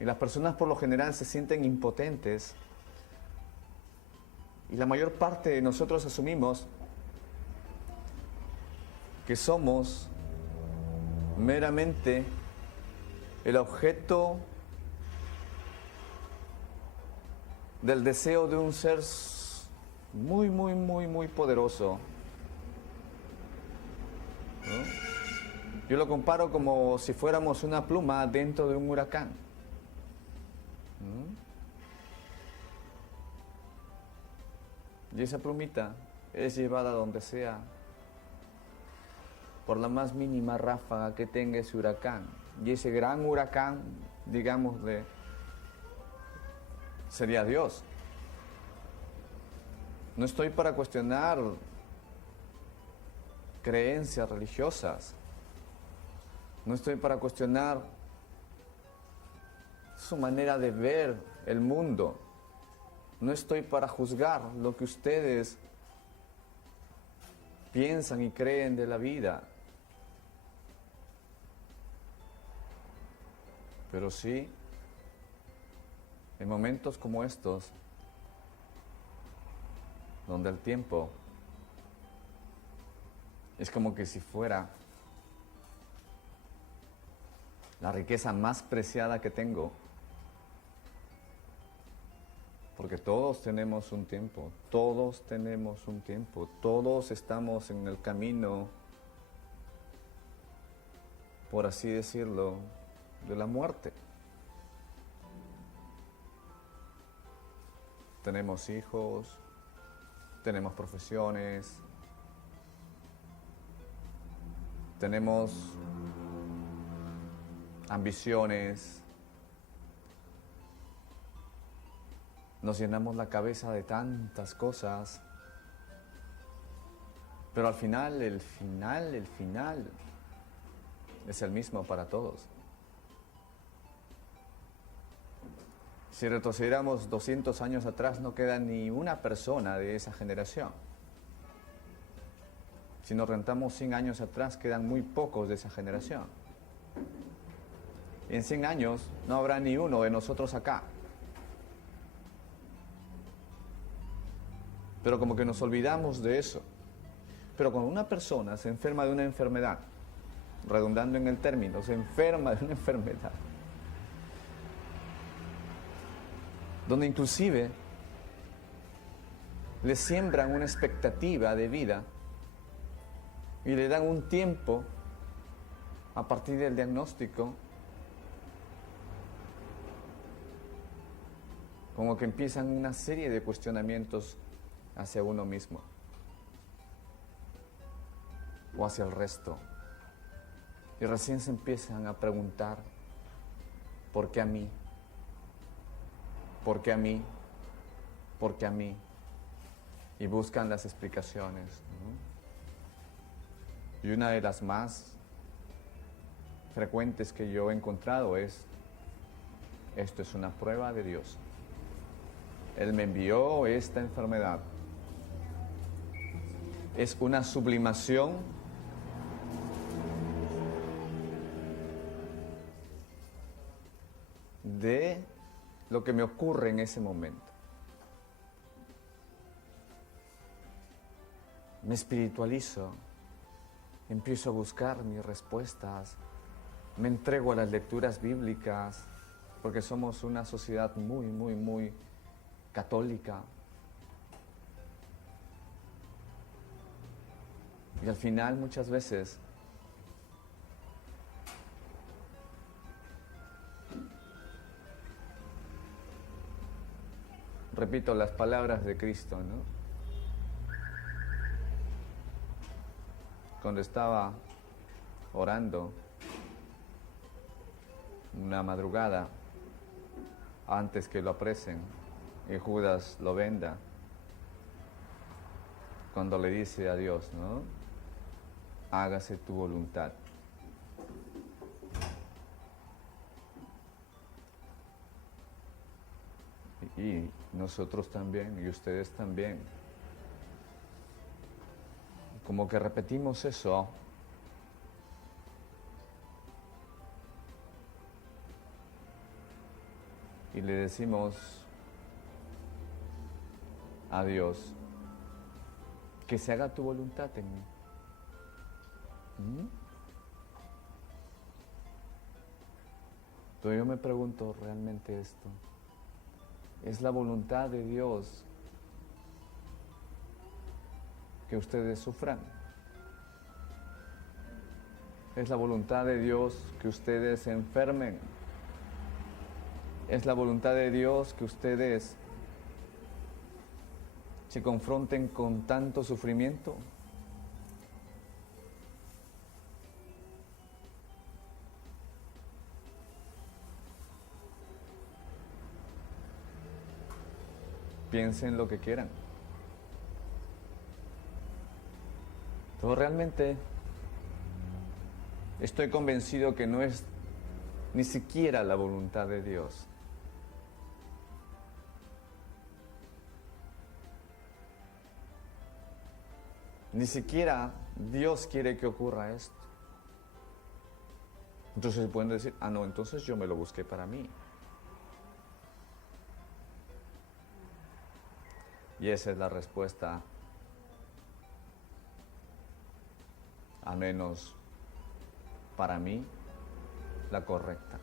Y las personas por lo general se sienten impotentes. Y la mayor parte de nosotros asumimos que somos meramente el objeto del deseo de un ser muy poderoso, ¿no? Yo lo comparo como si fuéramos una pluma dentro de un huracán. Y esa plumita es llevada donde sea por la más mínima ráfaga que tenga ese huracán. Y ese gran huracán, digámosle, sería Dios. No estoy para cuestionar creencias religiosas. No estoy para cuestionar su manera de ver el mundo. No estoy para juzgar lo que ustedes piensan y creen de la vida. Pero sí, en momentos como estos, donde el tiempo es como que si fuera la riqueza más preciada que tengo, porque todos tenemos un tiempo, todos estamos en el camino, por así decirlo, de la muerte. Tenemos hijos, tenemos profesiones, tenemos ambiciones, nos llenamos la cabeza de tantas cosas, pero al final, el final es el mismo para todos. Si retrocediéramos 200 años atrás, no queda ni una persona de esa generación. Si nos rentamos 100 años atrás, quedan muy pocos de esa generación. Y en 100 años no habrá ni uno de nosotros acá. Pero como que nos olvidamos de eso. Pero cuando una persona se enferma de una enfermedad, redundando en el término, se enferma de una enfermedad, donde inclusive le siembran una expectativa de vida y le dan un tiempo a partir del diagnóstico, como que empiezan una serie de cuestionamientos hacia uno mismo o hacia el resto, y recién se empiezan a preguntar: ¿por qué a mí? ¿Por qué a mí? ¿Por qué a mí? Y buscan las explicaciones, ¿no? Y una de las más frecuentes que yo he encontrado es: esto es una prueba de Dios. Él me envió esta enfermedad. Es una sublimación de lo que me ocurre en ese momento. Me espiritualizo, empiezo a buscar mis respuestas, me entrego a las lecturas bíblicas, porque somos una sociedad muy católica. Y al final, muchas veces, repito las palabras de Cristo, ¿no? Cuando estaba orando una madrugada, antes que lo apresen y Judas lo venda, cuando le dice a Dios, ¿no? Hágase tu voluntad. Y nosotros también, y ustedes también. Como que repetimos eso. y le decimos a Dios, que se haga tu voluntad en mí. Pero yo me pregunto realmente esto. ¿Es la voluntad de Dios que ustedes sufran? ¿Es la voluntad de Dios que ustedes se enfermen? ¿Es la voluntad de Dios que ustedes se confronten con tanto sufrimiento? Piensen lo que quieran. Pero realmente estoy convencido que no es ni siquiera la voluntad de Dios. Ni siquiera Dios quiere que ocurra esto. Entonces pueden decir, no, entonces yo me lo busqué para mí. Y esa es la respuesta, al menos para mí, la correcta.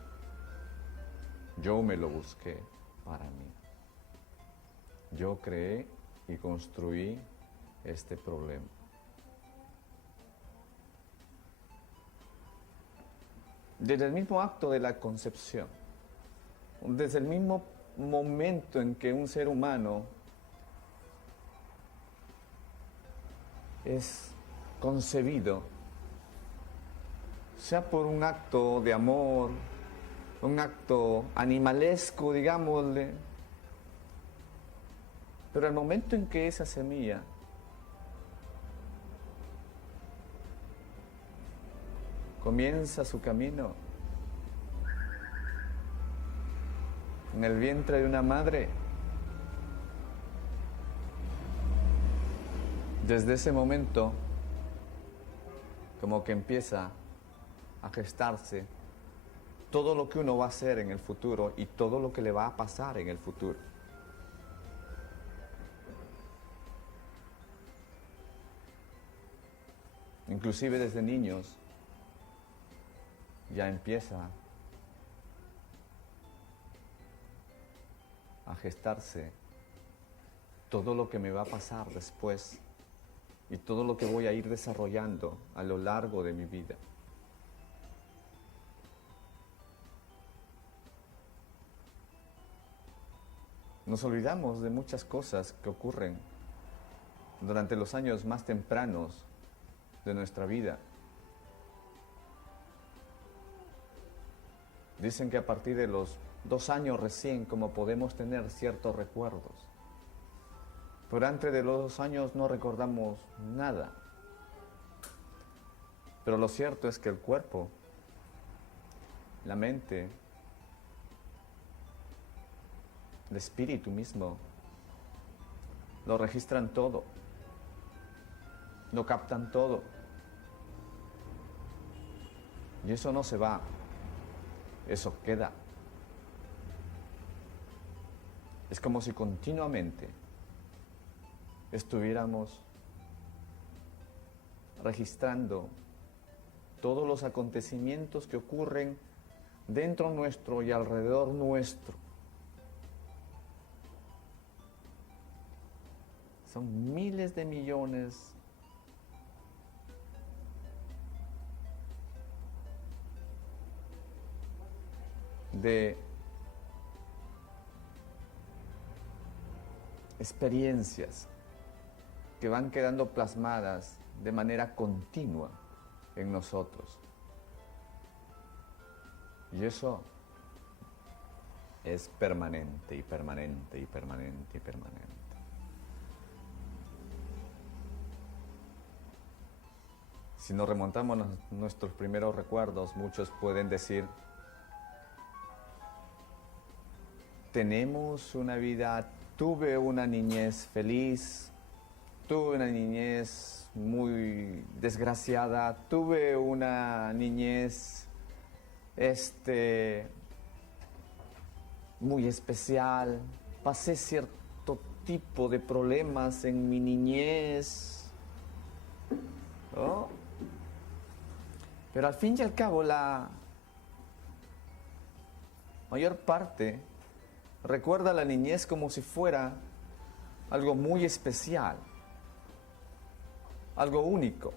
Yo me lo busqué para mí. Yo creé y construí este problema. Desde el mismo acto de la concepción, desde el mismo momento en que un ser humano es concebido, sea por un acto de amor, un acto animalesco, digámosle, pero al momento en que esa semilla comienza su camino en el vientre de una madre, desde ese momento como que empieza a gestarse todo lo que uno va a hacer en el futuro y todo lo que le va a pasar en el futuro. Inclusive desde niños ya empieza a gestarse todo lo que me va a pasar después y todo lo que voy a ir desarrollando a lo largo de mi vida. Nos olvidamos de muchas cosas que ocurren durante los años más tempranos de nuestra vida. Dicen que a partir de los 2 años recién como podemos tener ciertos recuerdos. Pero antes de los 2 años no recordamos nada. Pero lo cierto es que el cuerpo, la mente, el espíritu mismo, lo registran todo, lo captan todo. Y eso no se va, eso queda. Es como si continuamente estuviéramos registrando todos los acontecimientos que ocurren dentro nuestro y alrededor nuestro. Son miles de millones de experiencias que van quedando plasmadas de manera continua en nosotros. Y eso es permanente y permanente y permanente y permanente. Si nos remontamos a nuestros primeros recuerdos, muchos pueden decir, tenemos una vida, tuve una niñez feliz, tuve una niñez muy desgraciada, tuve una niñez muy especial, pasé cierto tipo de problemas en mi niñez, ¿no? Pero al fin y al cabo la mayor parte recuerda la niñez como si fuera algo muy especial, algo único.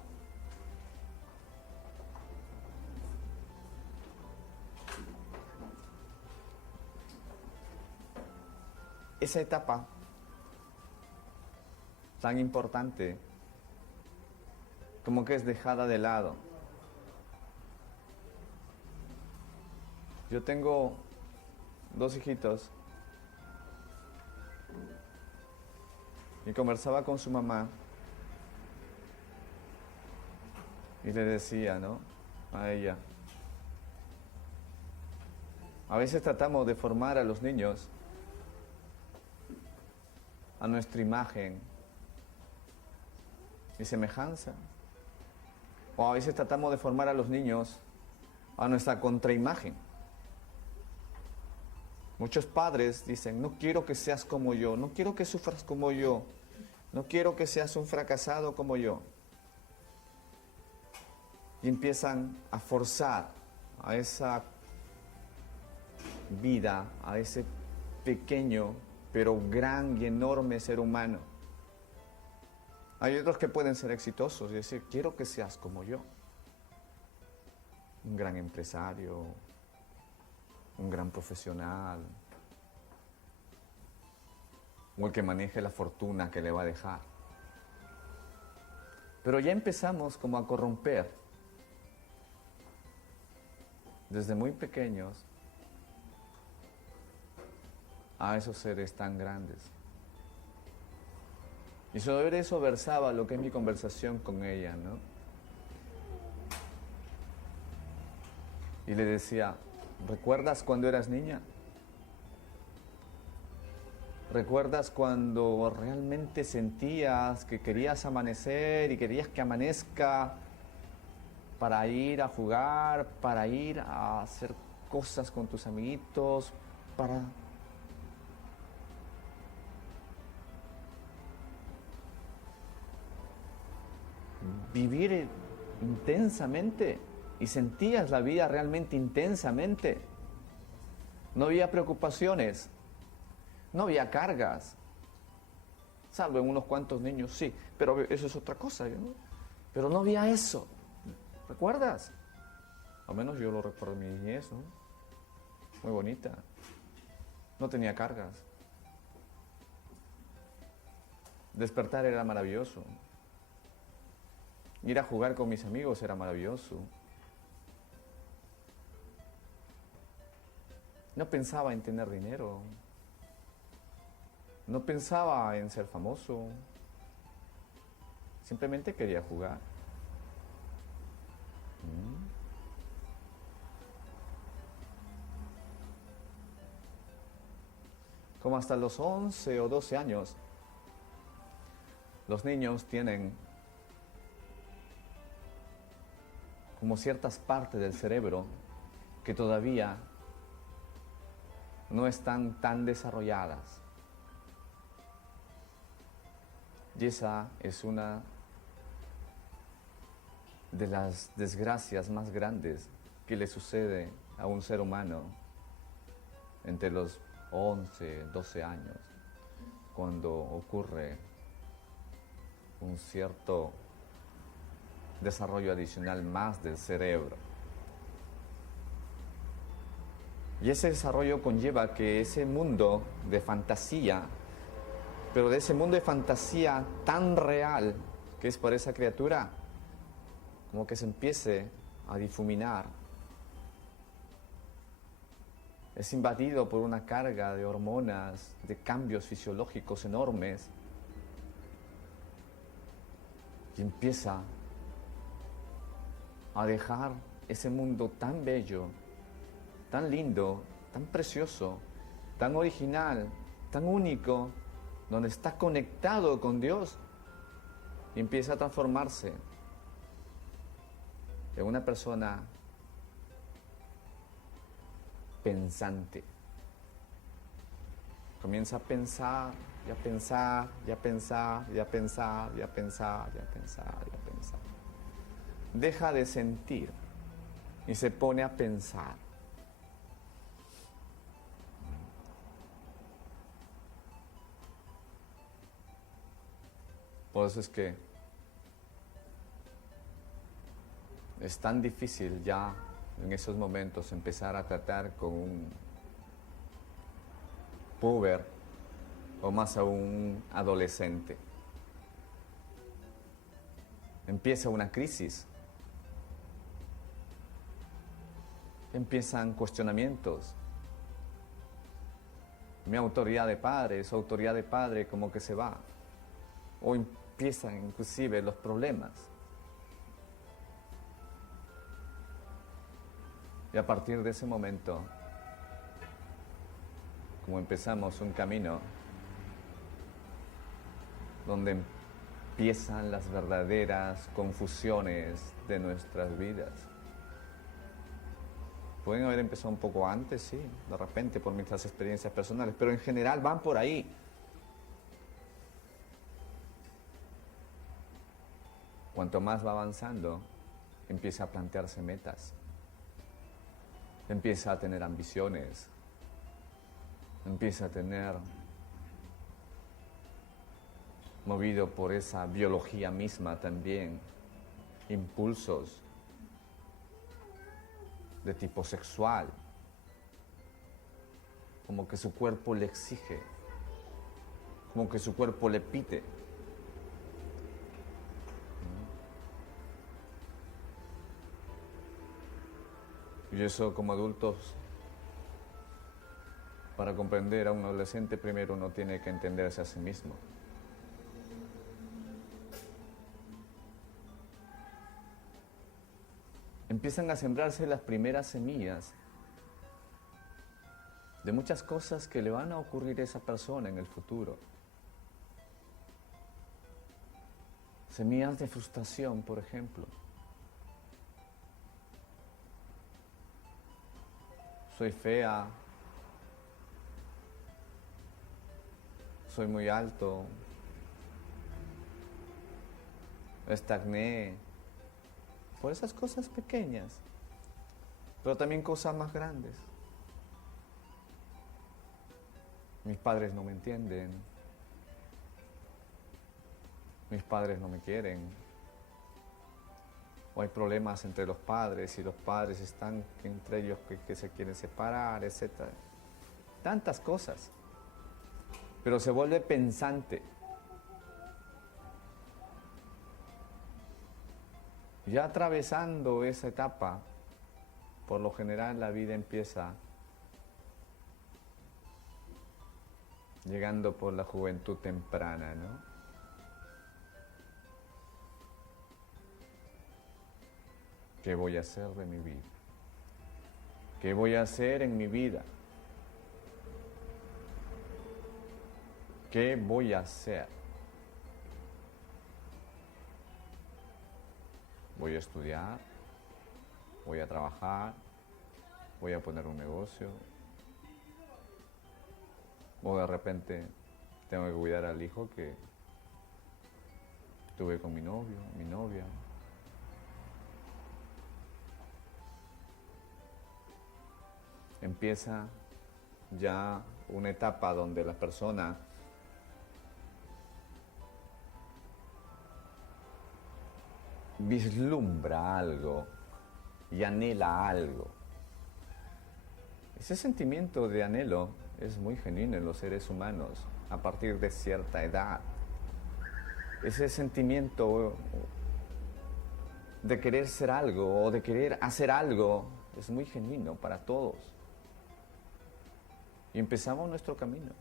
Esa etapa tan importante como que es dejada de lado. Yo tengo 2 hijitos y conversaba con su mamá y le decía, ¿no?, a ella, a veces tratamos de formar a los niños a nuestra imagen y semejanza, o a veces tratamos de formar a los niños a nuestra contraimagen. Muchos padres dicen, no quiero que seas como yo, no quiero que sufras como yo, no quiero que seas un fracasado como yo. Y empiezan a forzar a esa vida, a ese pequeño pero gran y enorme ser humano. Hay otros que pueden ser exitosos y decir, quiero que seas como yo. Un gran empresario, un gran profesional, o el que maneje la fortuna que le va a dejar. Pero ya empezamos como a corromper desde muy pequeños a esos seres tan grandes. Y sobre eso versaba lo que es mi conversación con ella, ¿no? Y le decía, ¿recuerdas cuando eras niña? ¿Recuerdas cuando realmente sentías que querías amanecer y querías que amanezca para ir a jugar, para ir a hacer cosas con tus amiguitos, para vivir intensamente? Y sentías la vida realmente intensamente. No había preocupaciones, no había cargas, salvo en unos cuantos niños, sí, pero eso es otra cosa, ¿no? Pero no había eso, ¿recuerdas? Al menos yo lo recuerdo en mi niñez, ¿no? Muy bonita, no tenía cargas. Despertar era maravilloso, ir a jugar con mis amigos era maravilloso. No pensaba en tener dinero, no pensaba en ser famoso, simplemente quería jugar. Como hasta los 11 o 12 años, los niños tienen como ciertas partes del cerebro que todavía no están tan desarrolladas. Y esa es una de las desgracias más grandes que le sucede a un ser humano entre los 11, 12 años, cuando ocurre un cierto desarrollo adicional más del cerebro. Y ese desarrollo conlleva que ese mundo de fantasía, pero de ese mundo de fantasía tan real que es para esa criatura, como que se empiece a difuminar. Es invadido por una carga de hormonas, de cambios fisiológicos enormes, y empieza a dejar ese mundo tan bello, tan lindo, tan precioso, tan original, tan único, donde está conectado con Dios, y empieza a transformarse en una persona pensante, Comienza a pensar, y a pensar, y a pensar, y a pensar, y a pensar, y a pensar, y a pensar. Deja de sentir y se pone a pensar. Por eso es que es tan difícil ya en esos momentos empezar a tratar con un puber o más aún un adolescente. Empieza una crisis, empiezan cuestionamientos. Mi autoridad de padre, su autoridad de padre como que se va. O empiezan inclusive los problemas. Y a partir de ese momento, como empezamos un camino donde empiezan las verdaderas confusiones de nuestras vidas. Pueden haber empezado un poco antes, sí, de repente por nuestras experiencias personales, pero en general van por ahí. Cuanto más va avanzando, empieza a plantearse metas, empieza a tener ambiciones, empieza a tener, movido por esa biología misma también, impulsos de tipo sexual, como que su cuerpo le exige, como que su cuerpo le pide. Y eso como adultos, para comprender a un adolescente primero uno tiene que entenderse a sí mismo. Empiezan a sembrarse las primeras semillas de muchas cosas que le van a ocurrir a esa persona en el futuro. Semillas de frustración, por ejemplo. Soy fea, soy muy alto, estagné, por esas cosas pequeñas, pero también cosas más grandes. Mis padres no me entienden, mis padres no me quieren, o hay problemas entre los padres y los padres están entre ellos que se quieren separar, etc. Tantas cosas, pero se vuelve pensante. Ya atravesando esa etapa, por lo general la vida empieza llegando por la juventud temprana, ¿no? ¿Qué voy a hacer de mi vida? ¿Qué voy a hacer en mi vida? ¿Qué voy a hacer? Voy a estudiar, voy a trabajar, voy a poner un negocio, o de repente tengo que cuidar al hijo que tuve con mi novio, mi novia. Empieza ya una etapa donde la persona vislumbra algo y anhela algo. Ese sentimiento de anhelo es muy genuino en los seres humanos a partir de cierta edad. Ese sentimiento de querer ser algo o de querer hacer algo es muy genuino para todos. Y empezamos nuestro camino.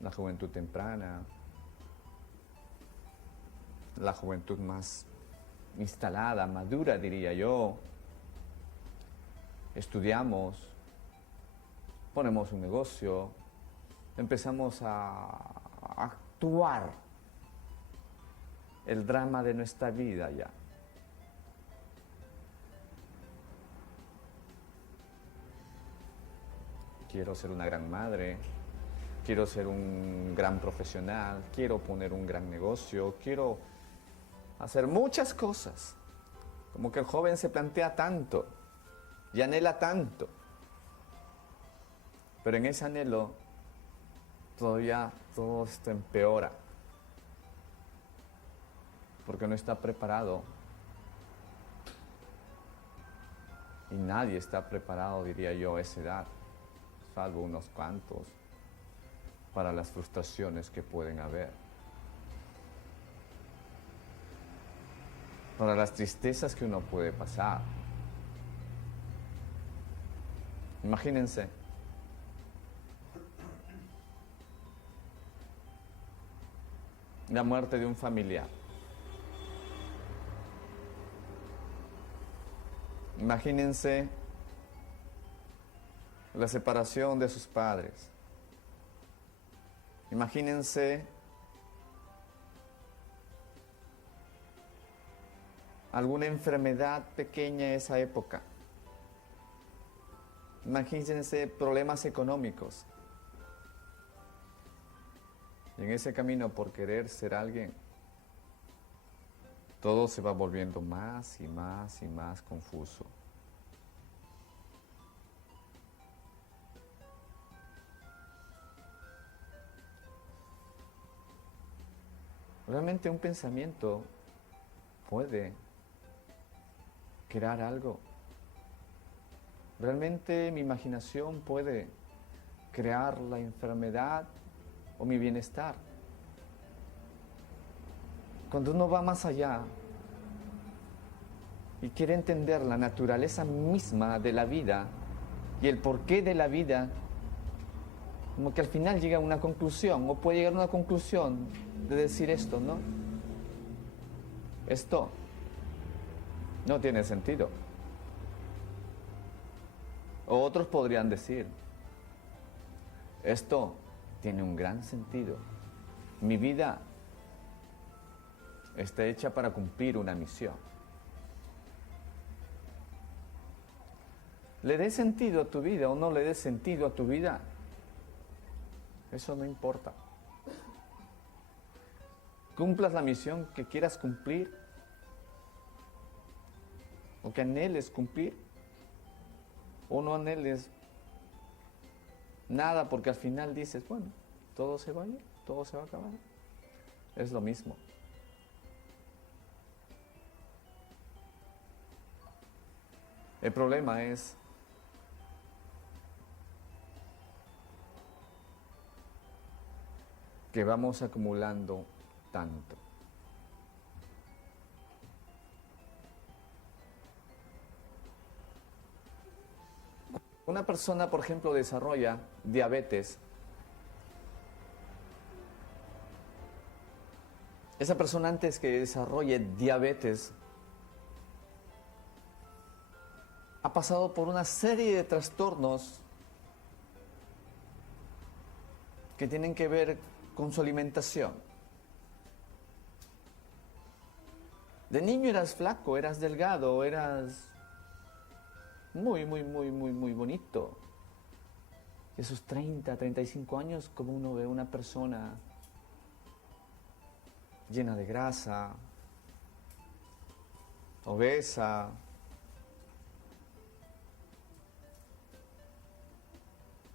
La juventud temprana, la juventud más instalada, madura, diría yo. Estudiamos, ponemos un negocio, empezamos a actuar el drama de nuestra vida ya. quiero ser una gran madre, quiero ser un gran profesional, quiero poner un gran negocio, quiero hacer muchas cosas. Como que el joven se plantea tanto y anhela tanto. Pero en ese anhelo todavía todo esto empeora. Porque no está preparado. Y nadie está preparado, diría yo, a esa edad, salvo unos cuantos, para las frustraciones que pueden haber. Para las tristezas que uno puede pasar. Imagínense. La muerte de un familiar. Imagínense la separación de sus padres. Imagínense alguna enfermedad pequeña en esa época. Imagínense problemas económicos. Y en ese camino por querer ser alguien, todo se va volviendo más y más y más confuso. Realmente un pensamiento puede crear algo. Realmente mi imaginación puede crear la enfermedad o mi bienestar. Cuando uno va más allá y quiere entender la naturaleza misma de la vida y el porqué de la vida, como que al final llega a una conclusión, o puede llegar a una conclusión de decir esto, ¿no? Esto no tiene sentido. O otros podrían decir, esto tiene un gran sentido. Mi vida está hecha para cumplir una misión. ¿Le dé sentido a tu vida o no le dé sentido a tu vida? Eso no importa. Cumplas la misión que quieras cumplir o que anheles cumplir, o no anheles nada porque al final dices, bueno, todo se va a ir, todo se va a acabar. Es lo mismo. El problema es que vamos acumulando tanto. Una persona, por ejemplo, desarrolla diabetes. Esa persona, antes que desarrolle diabetes, ha pasado por una serie de trastornos que tienen que ver con su alimentación. De niño eras flaco, eras delgado, eras muy bonito. Y esos 30, 35 años, como uno ve una persona llena de grasa, obesa,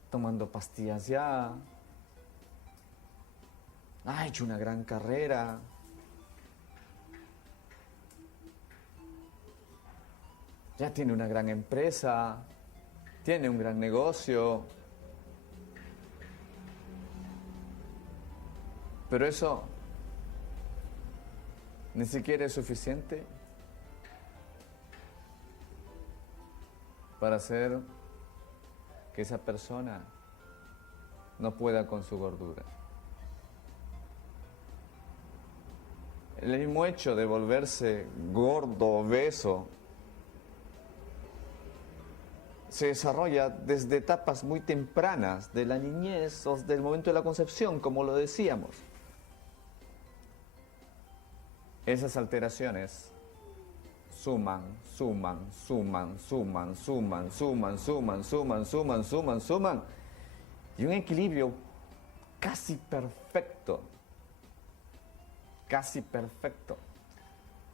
tomando pastillas ya, ha hecho una gran carrera, ya tiene una gran empresa, tiene un gran negocio, pero eso ni siquiera es suficiente para hacer que esa persona no pueda con su gordura. El mismo hecho de volverse gordo, obeso, se desarrolla desde etapas muy tempranas de la niñez o del momento de la concepción, como lo decíamos. Esas alteraciones suman y un equilibrio casi perfecto. Casi perfecto.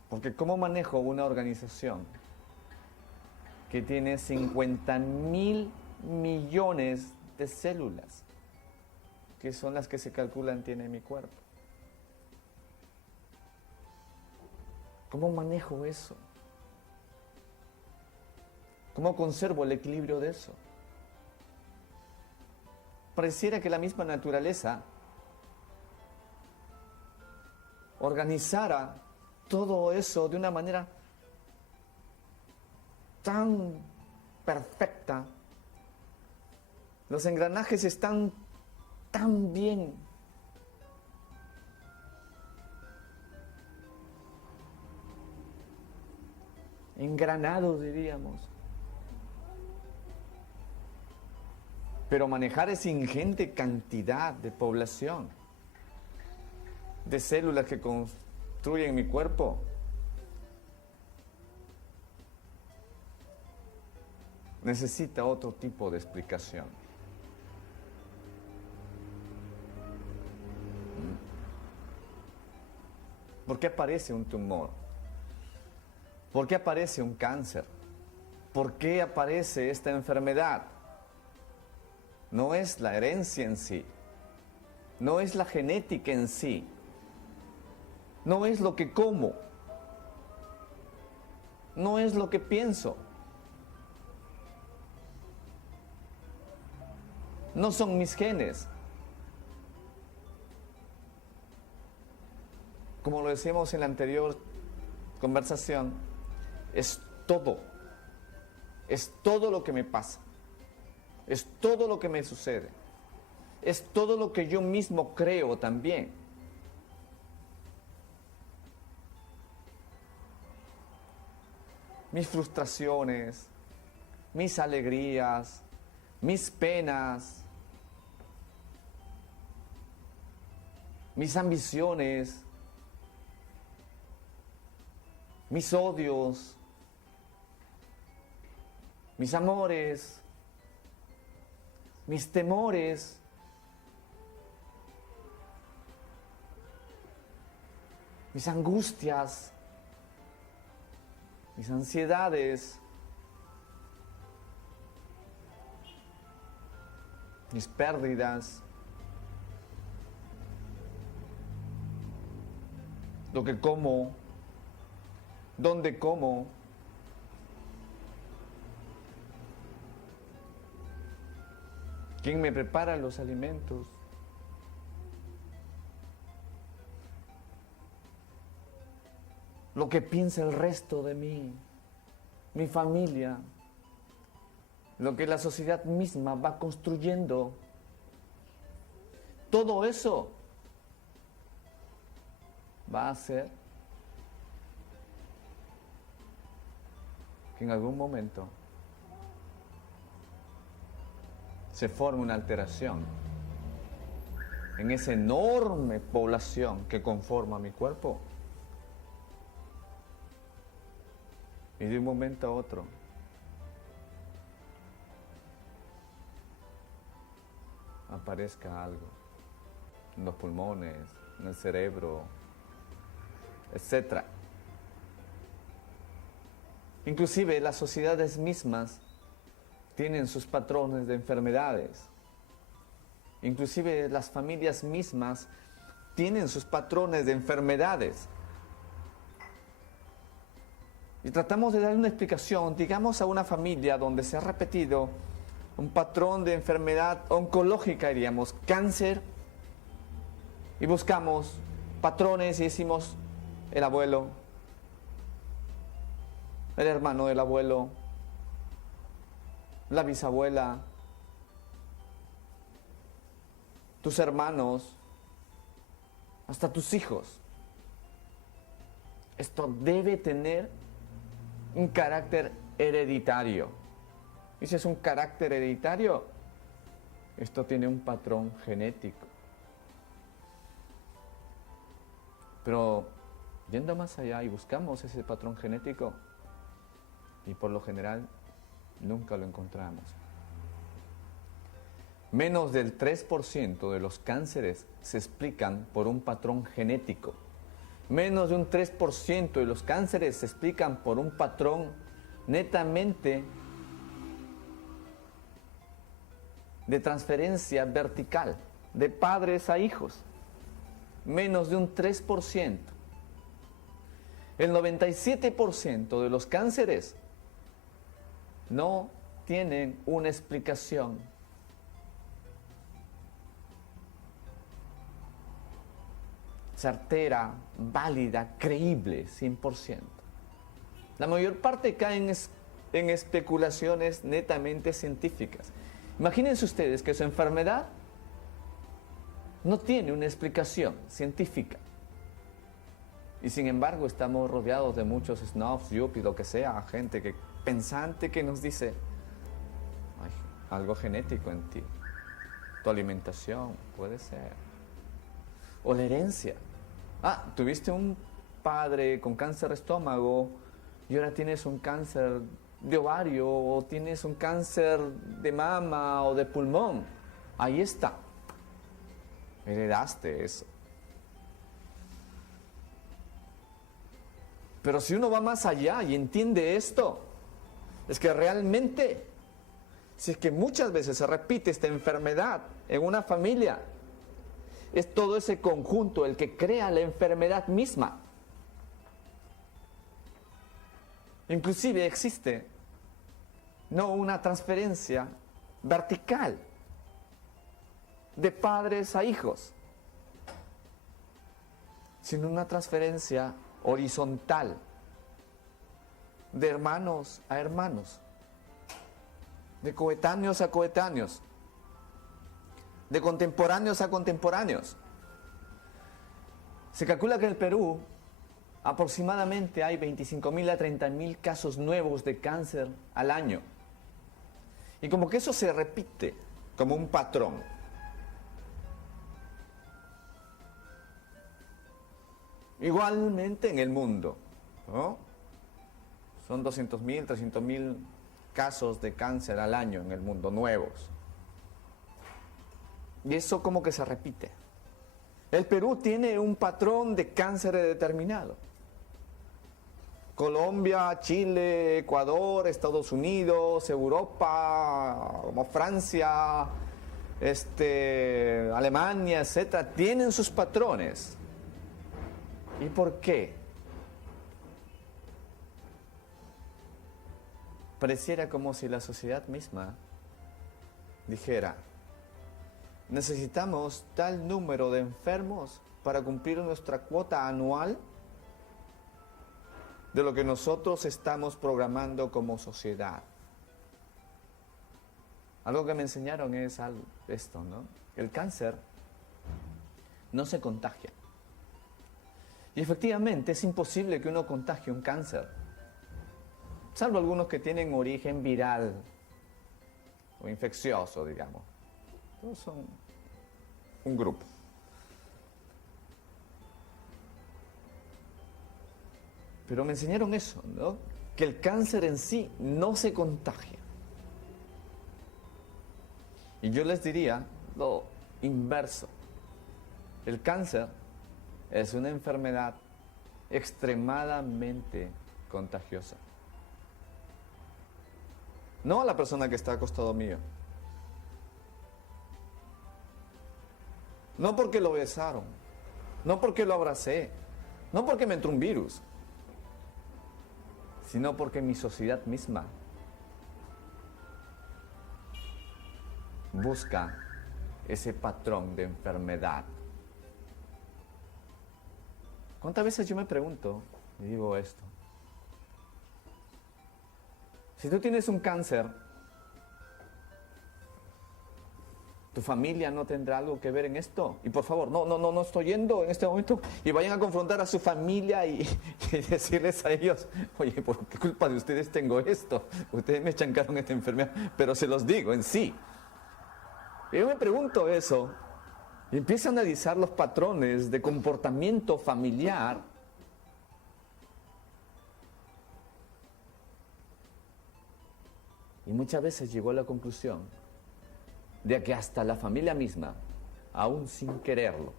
Porque ¿cómo manejo una organización que tiene 50.000 millones de células, que son las que se calculan tiene mi cuerpo? ¿Cómo manejo eso? ¿Cómo conservo el equilibrio de eso? Pareciera que la misma naturaleza organizara todo eso de una manera tan perfecta. Los engranajes están tan bien. Engranados, diríamos. Pero manejar esa ingente cantidad de población, de células que construyen mi cuerpo, necesita otro tipo de explicación. ¿Por qué aparece un tumor? ¿Por qué aparece un cáncer? ¿Por qué aparece esta enfermedad? No es la herencia en sí, no es la genética en sí, no es lo que como, no es lo que pienso, no son mis genes. Como lo decíamos en la anterior conversación, es todo lo que me pasa. Es todo lo que me sucede. Es todo lo que yo mismo creo también. Mis frustraciones, mis alegrías, mis penas, mis ambiciones, mis odios, mis amores, mis temores, mis angustias, mis ansiedades, mis pérdidas, lo que como, dónde como, quién me prepara los alimentos, lo que piensa el resto de mí, mi familia, lo que la sociedad misma va construyendo. Todo eso va a hacer que en algún momento se forme una alteración en esa enorme población que conforma mi cuerpo. Y de un momento a otro aparezca algo en los pulmones, en el cerebro, etc. Inclusive las sociedades mismas tienen sus patrones de enfermedades. Inclusive las familias mismas tienen sus patrones de enfermedades. Y tratamos de dar una explicación, digamos, a una familia donde se ha repetido un patrón de enfermedad oncológica, diríamos, cáncer, y buscamos patrones y decimos el abuelo, el hermano del abuelo, la bisabuela, tus hermanos, hasta tus hijos. Esto debe tener un carácter hereditario. Y si es un carácter hereditario, esto tiene un patrón genético. Pero yendo más allá y buscamos ese patrón genético, y por lo general nunca lo encontramos. Menos del 3% de los cánceres se explican por un patrón genético. Menos de un 3% de los cánceres se explican por un patrón netamente de transferencia vertical, de padres a hijos. Menos de un 3%. El 97% de los cánceres no tienen una explicación certera, válida, creíble, 100%. La mayor parte caen en especulaciones netamente científicas. Imagínense ustedes que su enfermedad no tiene una explicación científica. Y sin embargo estamos rodeados de muchos snobs, yuppies, lo que sea, gente que, pensante que nos dice, "Ay, algo genético en ti, tu alimentación, puede ser. O la herencia. Ah, tuviste un padre con cáncer de estómago y ahora tienes un cáncer de ovario o tienes un cáncer de mama o de pulmón. Ahí está. Heredaste eso. Pero si uno va más allá y entiende esto, es que realmente, si es que muchas veces se repite esta enfermedad en una familia, es todo ese conjunto el que crea la enfermedad misma. Inclusive existe no una transferencia vertical de padres a hijos, sino una transferencia horizontal de hermanos a hermanos, de coetáneos a coetáneos, de contemporáneos a contemporáneos. Se calcula que en el Perú aproximadamente hay 25.000 a 30.000 casos nuevos de cáncer al año. Y como que eso se repite como un patrón. Igualmente en el mundo, ¿no? Son 200.000, 300.000 casos de cáncer al año en el mundo, nuevos. Y eso como que se repite. El Perú tiene un patrón de cáncer determinado. Colombia, Chile, Ecuador, Estados Unidos, Europa, como Francia, Alemania, etcétera, tienen sus patrones. ¿Y por qué? Pareciera como si la sociedad misma dijera: necesitamos tal número de enfermos para cumplir nuestra cuota anual de lo que nosotros estamos programando como sociedad. Algo que me enseñaron es esto, ¿no? El cáncer no se contagia. Y efectivamente es imposible que uno contagie un cáncer, salvo algunos que tienen origen viral o infeccioso, digamos. Todos son un grupo. Pero me enseñaron eso, ¿no? Que el cáncer en sí no se contagia. Y yo les diría lo inverso. El cáncer es una enfermedad extremadamente contagiosa. No a la persona que está al costado mío. No porque lo besaron, no porque lo abracé, no porque me entró un virus, sino porque mi sociedad misma busca ese patrón de enfermedad. ¿Cuántas veces yo me pregunto y digo esto? Si tú tienes un cáncer, ¿tu familia no tendrá algo que ver en esto? Y por favor, no estoy yendo en este momento y vayan a confrontar a su familia y decirles a ellos: oye, ¿por qué culpa de ustedes tengo esto? Ustedes me chancaron esta enfermedad, pero se los digo en sí. Y yo me pregunto eso y empiezo a analizar los patrones de comportamiento familiar. Y muchas veces llego a la conclusión de que hasta la familia misma, aún sin quererlo,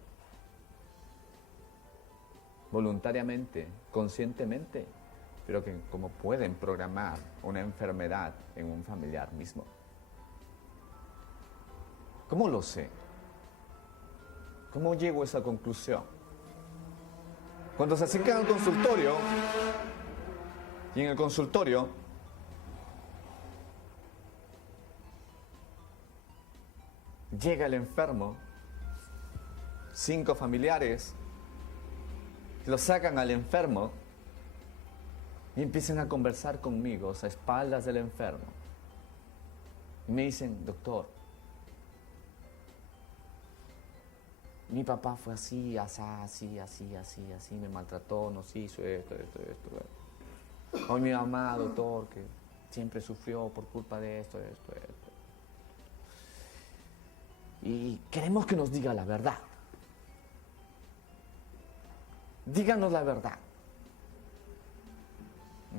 voluntariamente, conscientemente, pero que como pueden programar una enfermedad en un familiar mismo. ¿Cómo lo sé? ¿Cómo llego a esa conclusión? Cuando se acercan al consultorio, y en el consultorio llega el enfermo, 5 familiares, lo sacan al enfermo y empiezan a conversar conmigo a espaldas del enfermo. Y me dicen, doctor, mi papá fue así, así, me maltrató, nos hizo esto. Hoy mi mamá, doctor, que siempre sufrió por culpa de esto. Y queremos que nos diga la verdad. Díganos la verdad.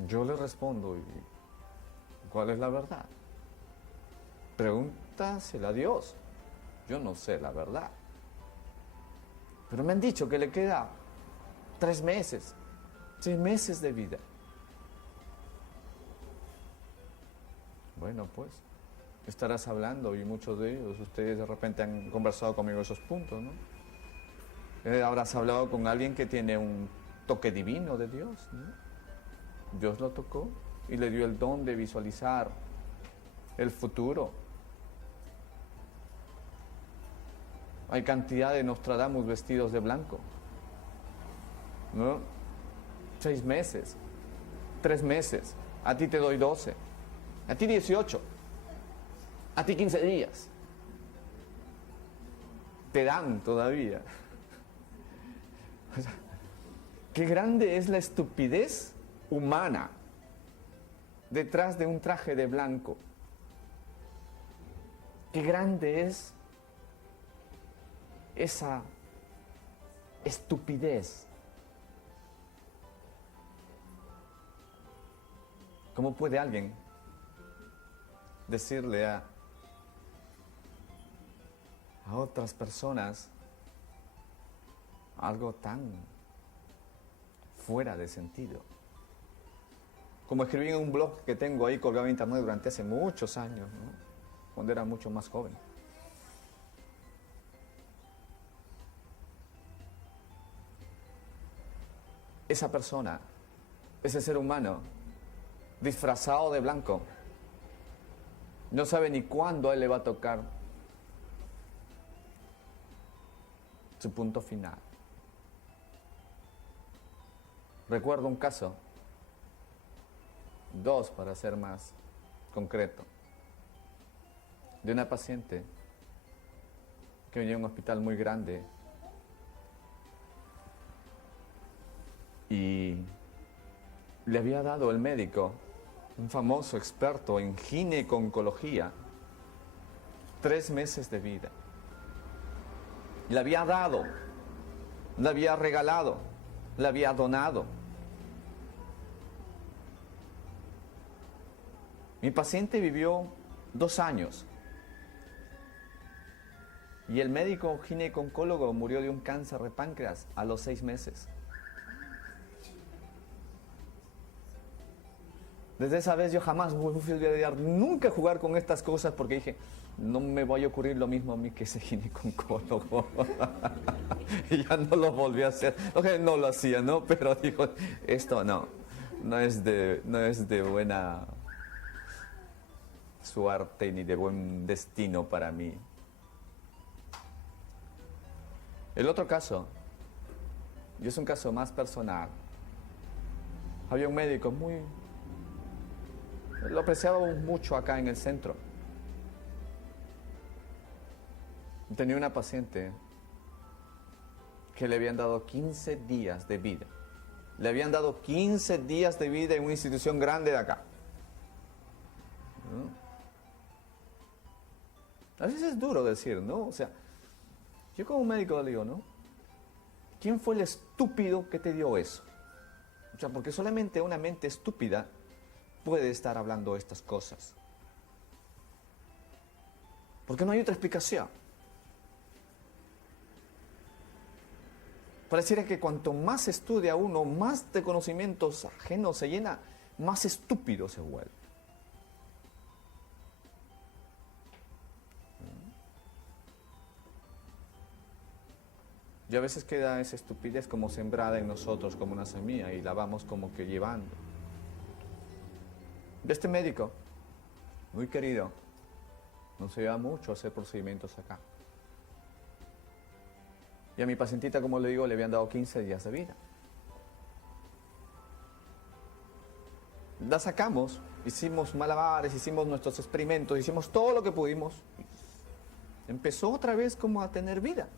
Yo le respondo, ¿cuál es la verdad? Pregúntasela a Dios. Yo no sé la verdad. Pero me han dicho que le queda 3 meses, 6 meses de vida. Bueno, pues, estarás hablando y muchos de ellos, ustedes de repente han conversado conmigo esos puntos, ¿no? Habrás hablado con alguien que tiene un toque divino de Dios, ¿no? Dios lo tocó y le dio el don de visualizar el futuro. Hay cantidad de Nostradamus vestidos de blanco, ¿no? 6 meses, 3 meses, a ti te doy 12, a ti 18, a ti 15 días. Te dan todavía. O sea, qué grande es la estupidez humana detrás de un traje de blanco. Qué grande es esa estupidez. ¿Cómo puede alguien decirle a otras personas algo tan fuera de sentido? Como escribí en un blog que tengo ahí colgado en internet durante hace muchos años, ¿no? Cuando era mucho más joven. Esa persona, ese ser humano, disfrazado de blanco, no sabe ni cuándo a él le va a tocar su punto final. Recuerdo un caso, 2 para ser más concreto, de una paciente que venía a un hospital muy grande y le había dado el médico, un famoso experto en gineco-oncología, 3 meses de vida. Le había dado, le había regalado, le había donado. Mi paciente vivió 2 años y el médico gineco-oncólogo murió de un cáncer de páncreas a los 6 meses. Desde esa vez yo jamás fui a nunca jugar con estas cosas porque dije, no me vaya a ocurrir lo mismo a mí que ese ginecólogo. Y ya no lo volví a hacer. Okay, no lo hacía, ¿no? Pero dijo, esto no es de buena suerte ni de buen destino para mí. El otro caso, y es un caso más personal, había un médico lo apreciábamos mucho acá en el centro. Tenía una paciente que le habían dado 15 días de vida. Le habían dado 15 días de vida en una institución grande de acá. A veces es duro decir, ¿no? O sea, yo como médico le digo, ¿no? ¿Quién fue el estúpido que te dio eso? O sea, porque solamente una mente estúpida puede estar hablando estas cosas. Porque no hay otra explicación. Pareciera que cuanto más estudia uno, más de conocimientos ajenos se llena, más estúpido se vuelve. Y a veces queda esa estupidez como sembrada en nosotros, como una semilla, y la vamos como que llevando. De este médico, muy querido, no se lleva mucho a hacer procedimientos acá. Y a mi pacientita, como le digo, le habían dado 15 días de vida. La sacamos, hicimos malabares, hicimos nuestros experimentos, hicimos todo lo que pudimos. Empezó otra vez como a tener vida.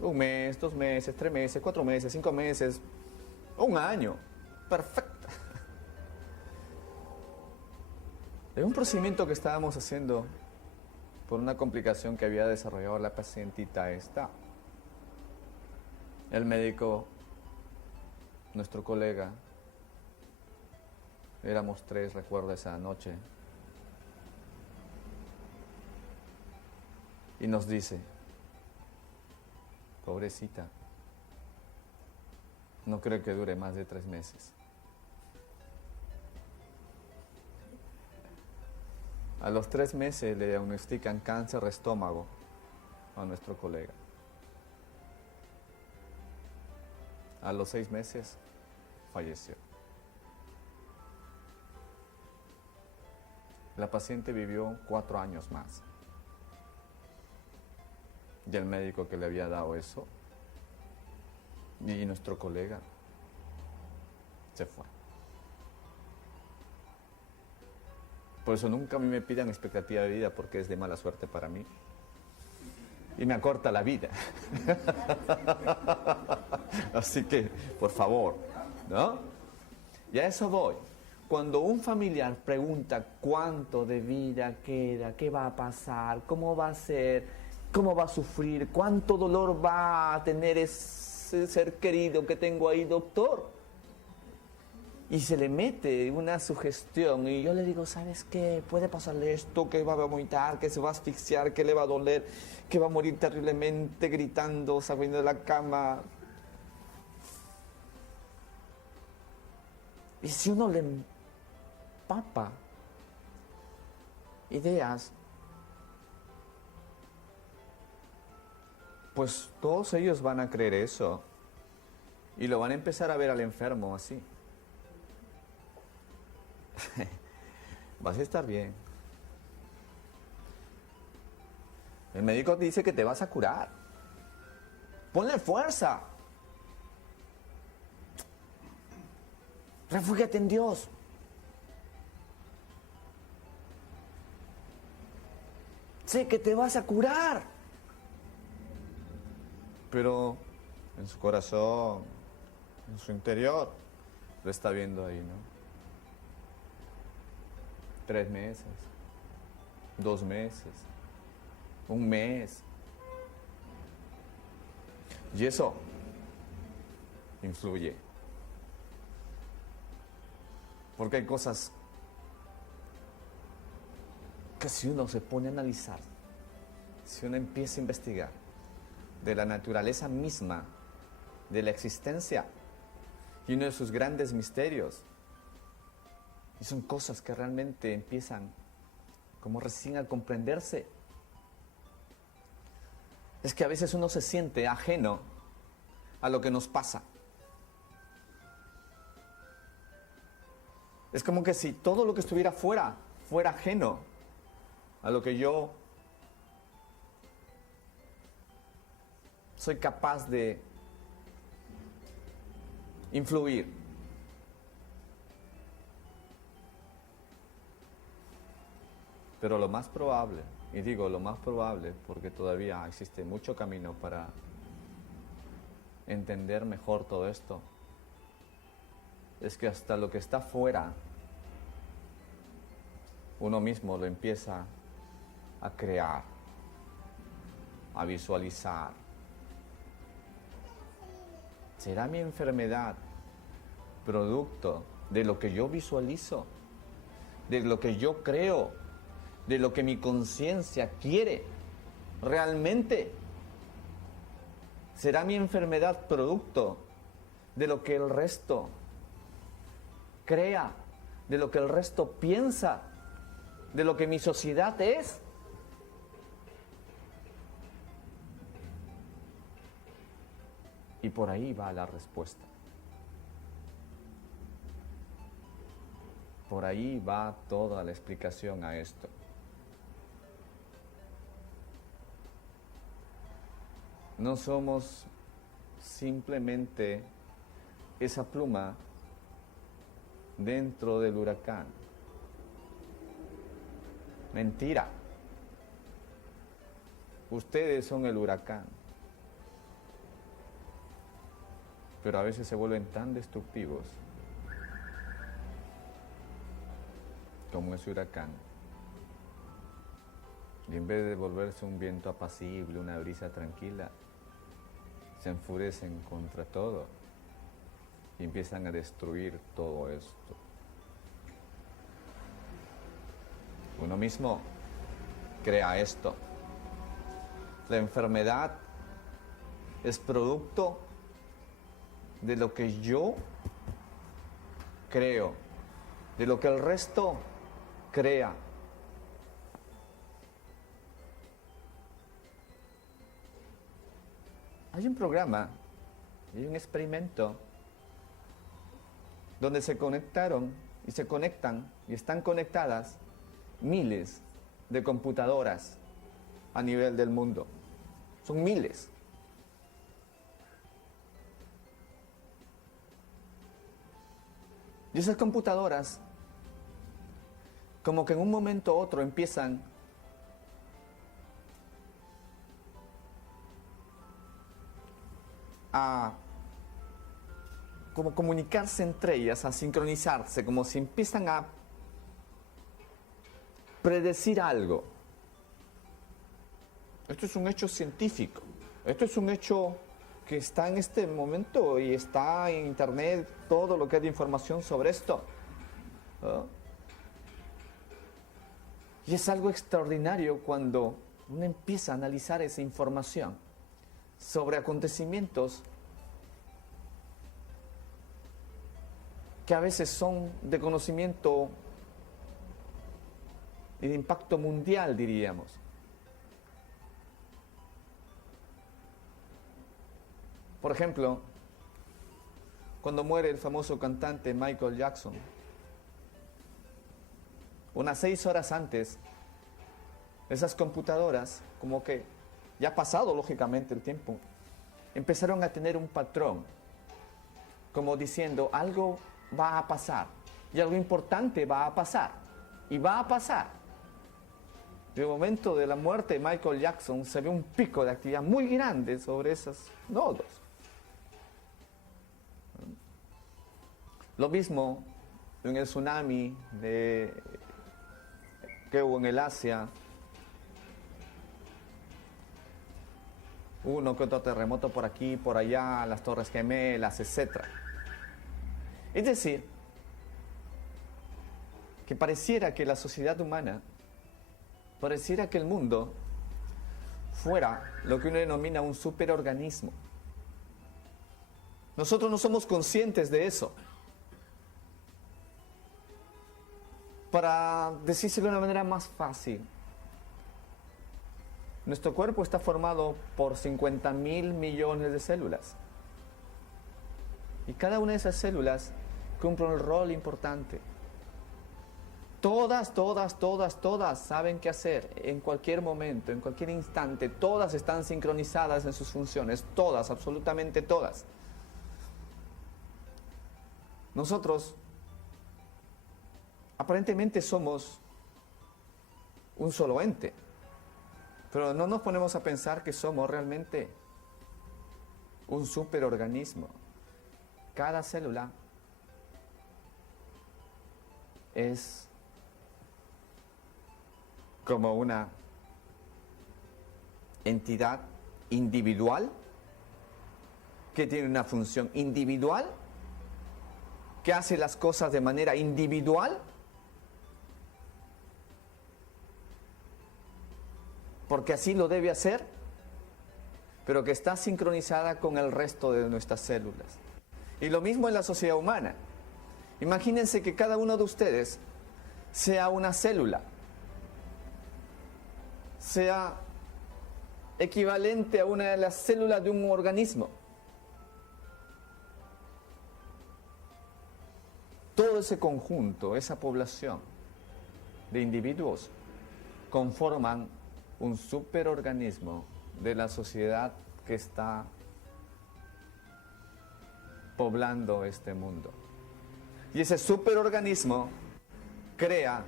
1 mes, 2 meses, 3 meses, 4 meses, 5 meses, 1 año. Perfecto. En un procedimiento que estábamos haciendo por una complicación que había desarrollado la pacientita esta, el médico, nuestro colega, éramos 3, recuerdo esa noche, y nos dice: pobrecita, no creo que dure más de 3 meses. A los 3 meses le diagnostican cáncer de estómago a nuestro colega. A los 6 meses falleció. La paciente vivió 4 años más. Y el médico que le había dado eso, y nuestro colega, se fue. Por eso nunca a mí me pidan expectativa de vida, porque es de mala suerte para mí. Y me acorta la vida. Así que, por favor, ¿no? Y a eso voy. Cuando un familiar pregunta cuánto de vida queda, qué va a pasar, cómo va a ser, cómo va a sufrir, cuánto dolor va a tener ese ser querido que tengo ahí, doctor, y se le mete una sugestión, y yo le digo: ¿sabes qué? Puede pasarle esto, que va a vomitar, que se va a asfixiar, que le va a doler, que va a morir terriblemente gritando, saliendo de la cama. Y si uno le empapa ideas, pues todos ellos van a creer eso, y lo van a empezar a ver al enfermo así. Vas a estar bien. El médico te dice que te vas a curar. Ponle fuerza. Refúgiate en Dios. Sé que te vas a curar. Pero en su corazón, en su interior, lo está viendo ahí, ¿no? 3 meses, 2 meses, 1 mes. Y eso influye. Porque hay cosas que si uno se pone a analizar, si uno empieza a investigar de la naturaleza misma de la existencia y uno de sus grandes misterios, y son cosas que realmente empiezan como recién a comprenderse, es que a veces uno se siente ajeno a lo que nos pasa. Es como que si todo lo que estuviera fuera fuera ajeno a lo que yo soy capaz de influir. Pero lo más probable, y digo lo más probable porque todavía existe mucho camino para entender mejor todo esto, es que hasta lo que está fuera, uno mismo lo empieza a crear, a visualizar. ¿Será mi enfermedad producto de lo que yo visualizo? de lo que yo creo, de lo que mi conciencia quiere. ¿Realmente será mi enfermedad producto de lo que el resto crea, de lo que el resto piensa, de lo que mi sociedad es? Y por ahí va la respuesta. Por ahí va toda la explicación a esto. No somos simplemente esa pluma dentro del huracán. Mentira. Ustedes son el huracán. Pero a veces se vuelven tan destructivos como ese huracán. Y en vez de volverse un viento apacible, una brisa tranquila, se enfurecen contra todo y empiezan a destruir todo esto. Uno mismo crea esto. La enfermedad es producto de lo que yo creo, de lo que el resto crea. Hay un programa, hay un experimento donde se conectaron y se conectan y están conectadas miles de computadoras a nivel del mundo. Son miles. Y esas computadoras, como que en un momento u otro empiezan a como comunicarse entre ellas, a sincronizarse, como si empiezan a predecir algo. Esto es un hecho científico, esto es un hecho que está en este momento y está en internet todo lo que hay de información sobre esto. ¿No? Y es algo extraordinario cuando uno empieza a analizar esa información sobre acontecimientos que a veces son de conocimiento y de impacto mundial, diríamos. Por ejemplo, cuando muere el famoso cantante Michael Jackson, unas 6 horas antes, esas computadoras, como que ya pasado lógicamente el tiempo, empezaron a tener un patrón, como diciendo algo va a pasar y algo importante va a pasar y va a pasar. De momento de la muerte de Michael Jackson se ve un pico de actividad muy grande sobre esos nodos. Lo mismo en el tsunami que hubo en el Asia, uno que otro terremoto por aquí, por allá, las Torres Gemelas, etc. Es decir, que pareciera que la sociedad humana, pareciera que el mundo fuera lo que uno denomina un superorganismo. Nosotros no somos conscientes de eso. Para decírselo de una manera más fácil, nuestro cuerpo está formado por 50.000 millones de células. Y cada una de esas células cumple un rol importante. Todas saben qué hacer en cualquier momento, en cualquier instante. Todas están sincronizadas en sus funciones. Todas, absolutamente todas. Nosotros aparentemente somos un solo ente, pero no nos ponemos a pensar que somos realmente un superorganismo. Cada célula es como una entidad individual que tiene una función individual, que hace las cosas de manera individual porque así lo debe hacer, pero que está sincronizada con el resto de nuestras células. Y lo mismo en la sociedad humana. Imagínense que cada uno de ustedes sea una célula, sea equivalente a una de las células de un organismo. Todo ese conjunto, esa población de individuos conforman un superorganismo de la sociedad que está poblando este mundo. Y ese superorganismo crea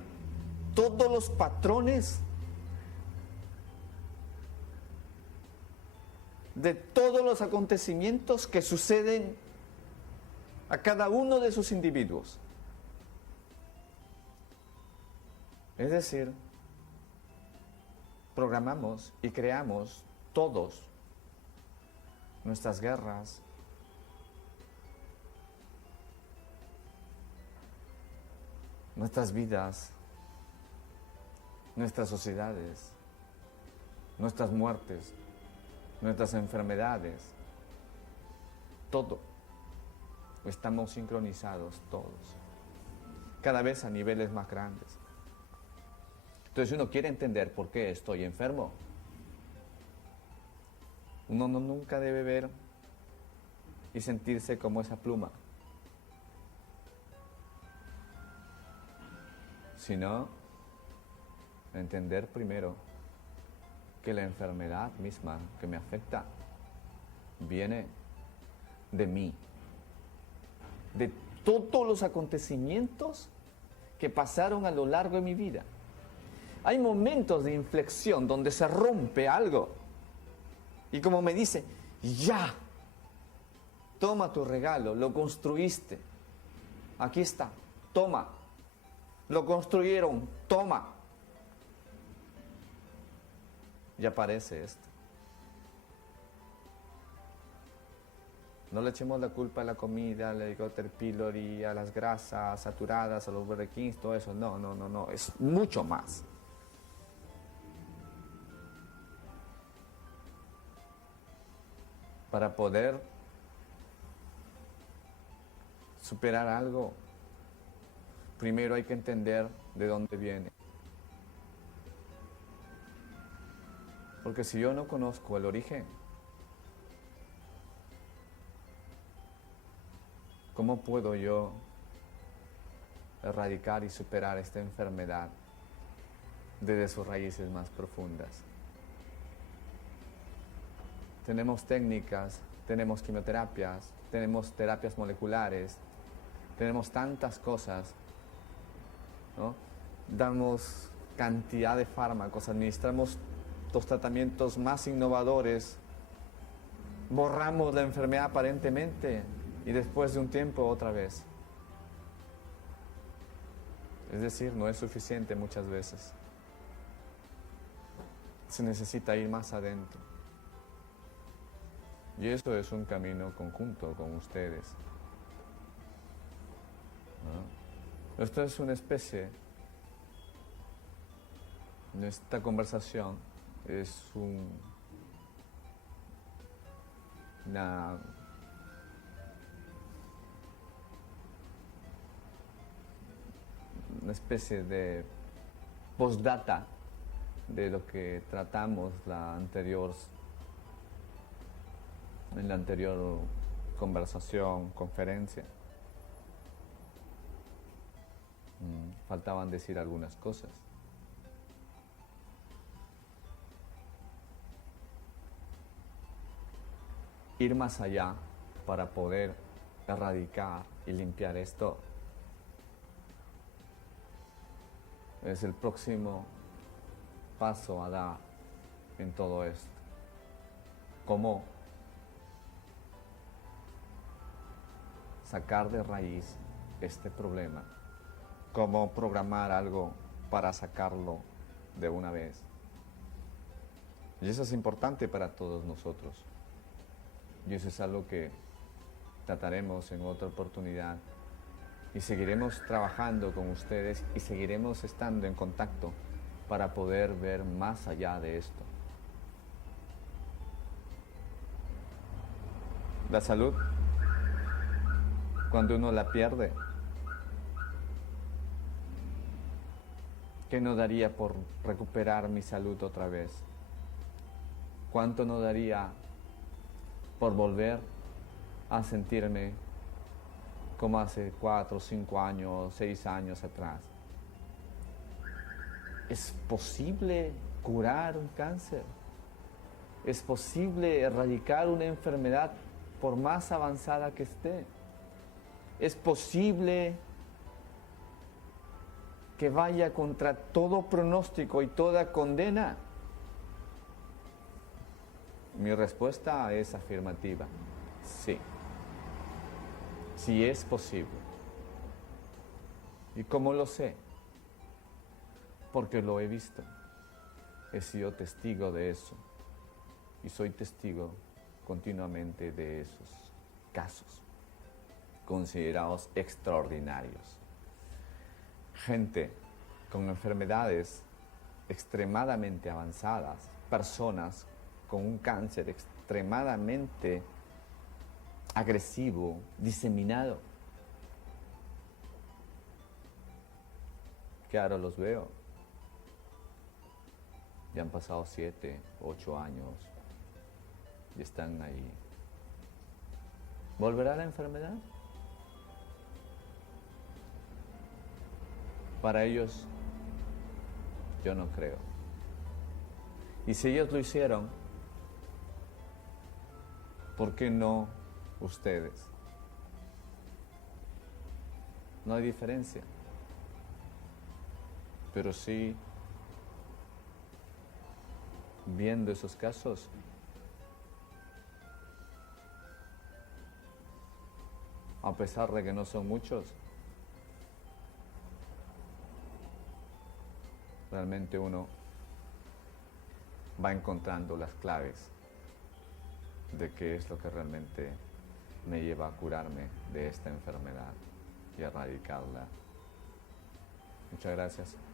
todos los patrones de todos los acontecimientos que suceden a cada uno de sus individuos. Es decir, programamos y creamos todos nuestras guerras, nuestras vidas, nuestras sociedades, nuestras muertes, nuestras enfermedades, todo. Estamos sincronizados todos, cada vez a niveles más grandes. Entonces uno quiere entender por qué estoy enfermo. Uno nunca debe ver y sentirse como esa pluma, sino entender primero que la enfermedad misma que me afecta viene de mí, de todos los acontecimientos que pasaron a lo largo de mi vida. Hay momentos de inflexión donde se rompe algo y como me dice, ya, toma tu regalo, lo construiste, aquí está, toma, lo construyeron, toma. Y aparece esto. No le echemos la culpa a la comida, al helicóptero pylori, a las grasas saturadas, a los Burger Kings, todo eso. No, es mucho más. Para poder superar algo, primero hay que entender de dónde viene. Porque si yo no conozco el origen, ¿cómo puedo yo erradicar y superar esta enfermedad desde sus raíces más profundas? Tenemos técnicas, tenemos quimioterapias, tenemos terapias moleculares, tenemos tantas cosas, ¿no? Damos cantidad de fármacos, administramos los tratamientos más innovadores, borramos la enfermedad aparentemente y después de un tiempo otra vez. Es decir, no es suficiente muchas veces. Se necesita ir más adentro. Y eso es un camino conjunto con ustedes, ¿no? Esto es una especie, esta conversación es una especie de postdata de lo que tratamos en la anterior conversación, conferencia. Faltaban decir algunas cosas. Ir más allá para poder erradicar y limpiar esto es el próximo paso a dar en todo esto. ¿Cómo sacar de raíz este problema? ¿Cómo programar algo para sacarlo de una vez? Y eso es importante para todos nosotros. Y eso es algo que trataremos en otra oportunidad. Y seguiremos trabajando con ustedes y seguiremos estando en contacto para poder ver más allá de esto. La salud, cuando uno la pierde, ¿qué no daría por recuperar mi salud otra vez? ¿Cuánto no daría por volver a sentirme como hace 4, 5 años, 6 años atrás? ¿Es posible curar un cáncer? ¿Es posible erradicar una enfermedad por más avanzada que esté? ¿Es posible que vaya contra todo pronóstico y toda condena? Mi respuesta es afirmativa. Sí. Sí es posible. ¿Y cómo lo sé? Porque lo he visto. He sido testigo de eso. Y soy testigo continuamente de esos casos considerados extraordinarios. Gente con enfermedades extremadamente avanzadas, personas con un cáncer extremadamente agresivo, diseminado, que ahora los veo. Ya han pasado 7, 8 años y están ahí. ¿Volverá la enfermedad? Para ellos, yo no creo. Y si ellos lo hicieron, ¿por qué no ustedes? No hay diferencia. Pero sí, viendo esos casos, a pesar de que no son muchos, realmente uno va encontrando las claves de qué es lo que realmente me lleva a curarme de esta enfermedad y a erradicarla. Muchas gracias.